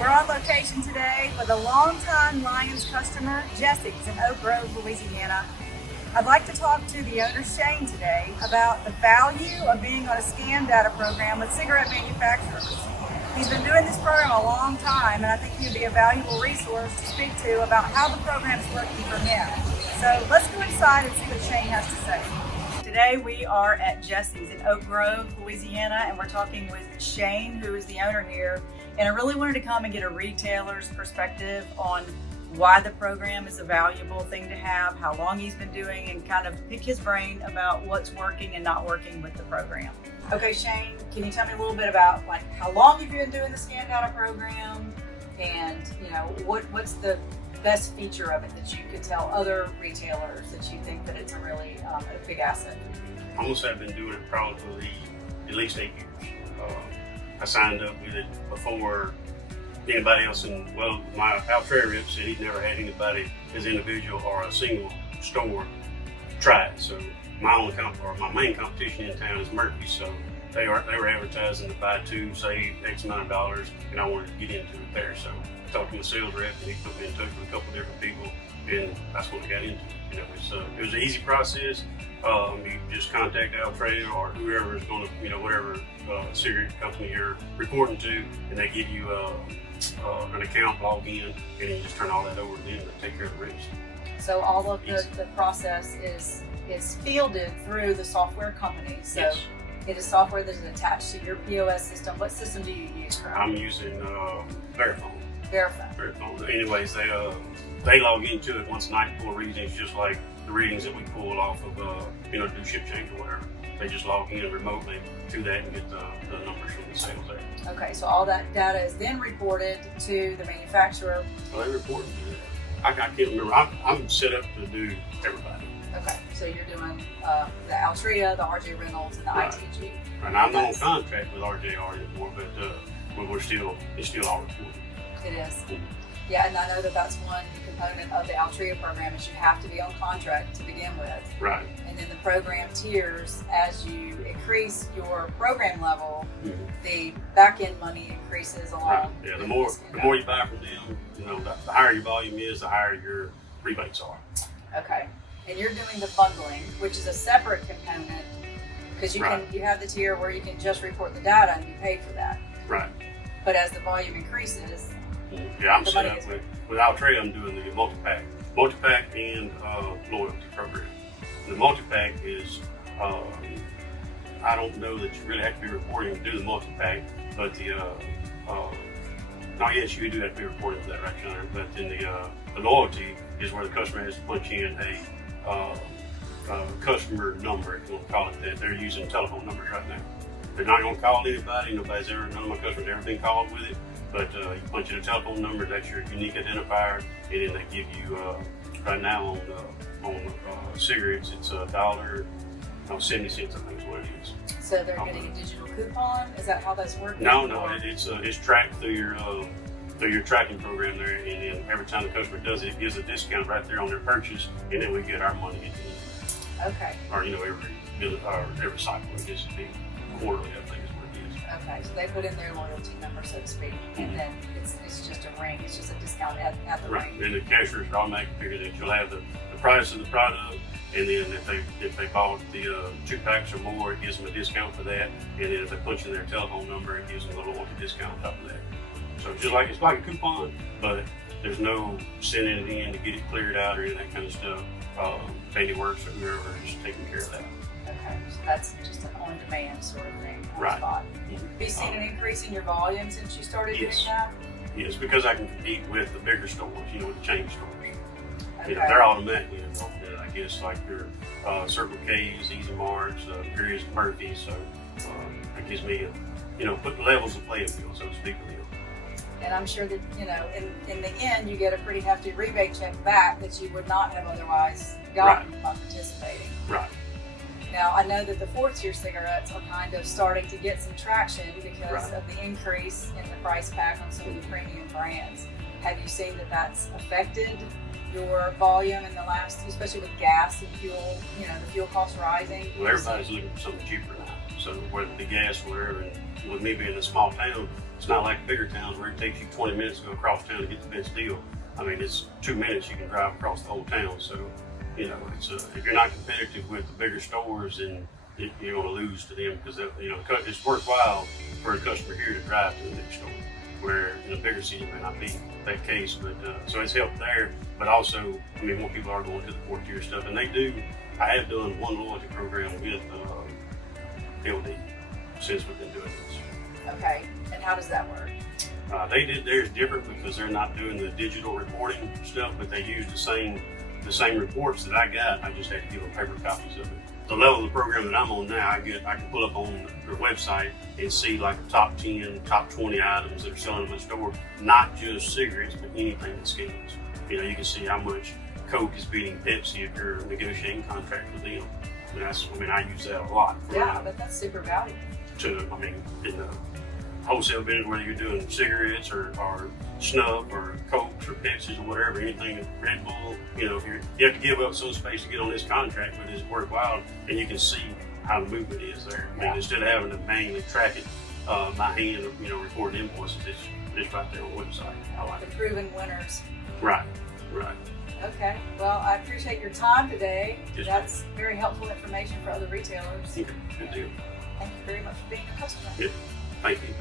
We're on location today with a longtime Lions customer, Jessie in Oak Grove, Louisiana. I'd like to talk to the owner, Shane, today about the value of being on a scan data program with cigarette manufacturers. He's been doing this program a long time, and I think he'd be a valuable resource to speak to about how the program's working for him. So let's go inside and see what Shane has to say. Today we are at Jessie's in Oak Grove, Louisiana, and we're talking with Shane, who is the owner here. And I really wanted to come and get a retailer's perspective on why the program is a valuable thing to have, how long he's been doing, and kind of pick his brain about what's working and not working with the program. Okay, Shane, can you tell me a little bit about how long have you been doing the scan data program, and what's the best feature of it that you could tell other retailers that you think that it's a really a big asset? I'm gonna say I've been doing it probably at least 8 years. I signed up with it before anybody else, and my Altria rep said he'd never had anybody as an individual or a single store try it. So my main competition in town is Murphy's. So they were advertising to buy two, save X amount of dollars, and I wanted to get into it there. So I talked to my sales rep, and he put me in touch with a couple different people, and that's when I got into it. It was an easy process. You just contact Altria or whoever is going to, whatever cigarette company you're reporting to, and they give you an account, log in, and you just turn all that over to them and take care of the rest. So all of the process is fielded through the software company. So yes. It is software that is attached to your POS system. What system do you use currently? I'm using Verifone. Verifone. Anyways, they log into it once a night and pull readings, just like the readings that we pull off of do ship change or whatever. They just log in remotely to that and get the numbers from the sales there. Okay, so all that data is then reported to the manufacturer. Well, they report to that. I can't remember. I'm set up to do everybody. Okay, so you're doing the Altria, the RJ Reynolds, and the Right. ITG. And I'm not on contract with RJR anymore, but it's still all reported. It is. Mm-hmm. Yeah, and I know that that's one component of the Altria program is you have to be on contract to begin with. Right. And then the program tiers, as you increase your program level, Mm-hmm. the back end money increases along. Right. Yeah. The more you buy from them, the higher your volume is, the higher your rebates are. Okay. And you're doing the bundling, which is a separate component, because you have the tier where you can just report the data and be paid for that. Right. But as the volume increases, yeah, I'm set up with Altria. I'm doing the multi-pack and loyalty program. The multi-pack is I don't know that you really have to be reporting to do the multi-pack, but yes, you do have to be reporting for that, right, Chandler? But then the loyalty is where the customer has to punch in a customer number, if you want to call it that. They're using telephone numbers right now. They're not going to call anybody. None of my customers ever been called with it. But you punch in a telephone number, that's your unique identifier, and then they give you, right now on cigarettes, it's $1.70, I think is what it is. so they're getting a digital coupon? Is that how that's working? No, it's tracked through your tracking program there, and then every time the customer does it, it gives a discount right there on their purchase, and then we get our money at the end. Okay. Or, every cycle, I guess it'd be quarterly, I think is what it is. Okay, so they put in their loyalty number, so to speak, and then it's just a ring. It's just a discount at the Right, ring. and the cashiers automatically figure that you'll have the price of the product, and then if they bought the 2 packs or more, it gives them a discount for that, and then if they punch in their telephone number, it gives them a loyalty discount on top of that. So it's like a coupon, but there's no sending it in to get it cleared out or any of that kind of stuff. Works or whoever is taking care of that. Okay, so that's just an on-demand sort of thing. Right. Spot. Mm-hmm. Have you seen an increase in your volume since you started Yes. doing that? Yes, because I can compete with the bigger stores, with the chain stores. Okay. They're automatically involved in it, I guess, like your Circle K's, Easy Marts, various Murphy's. So that gives me put levels of playing field, so to speak, with them. And I'm sure that, in the end, you get a pretty hefty rebate check back that you would not have otherwise gotten by participating. Right. Now, I know that the 4th-tier cigarettes are kind of starting to get some traction because of the increase in the price pack on some of the premium brands. Have you seen that that's affected your volume in the last, especially with gas and fuel, the fuel costs rising? Well, everybody's looking for something cheaper now. So whether the gas or whatever, and with me being in a small town, It's not like bigger towns where it takes you 20 minutes to go across town to get the best deal. I mean, it's 2 minutes you can drive across the whole town. So, you know, if you're not competitive with the bigger stores, then you're going to lose to them, because you know it's worthwhile for a customer here to drive to the big store, where in a bigger city it may not be that case. But so it's helped there. But also, I mean, more people are going to the 4-tier stuff, and they do. I have done one loyalty program with LD since we've been doing this. Okay, and how does that work? They did theirs different because they're not doing the digital reporting stuff, but they use the same reports that I got. I just had to give them paper copies of it. The level of the program that I'm on now, I can pull up on their website and see like the top 10, top 20 items that are selling in my store. Not just cigarettes, but anything that scans. You know, you can see how much Coke is beating Pepsi if you're negotiating contract with them. I use that a lot. Yeah, but that's super valuable. In the wholesale business, whether you're doing cigarettes or snuff or Cokes or Pepsis or whatever, anything, Red Bull, you know, you have to give up some space to get on this contract, but it's worthwhile, and you can see how the movement is there. I mean, instead of having to manually track it by hand, you know, reporting invoices, it's right there on the website. I like it. The proven winners. Right. Okay, well, I appreciate your time today. Yes, that's very helpful information for other retailers. Okay, good deal. Thank you very much for being a customer. Yeah, thank you.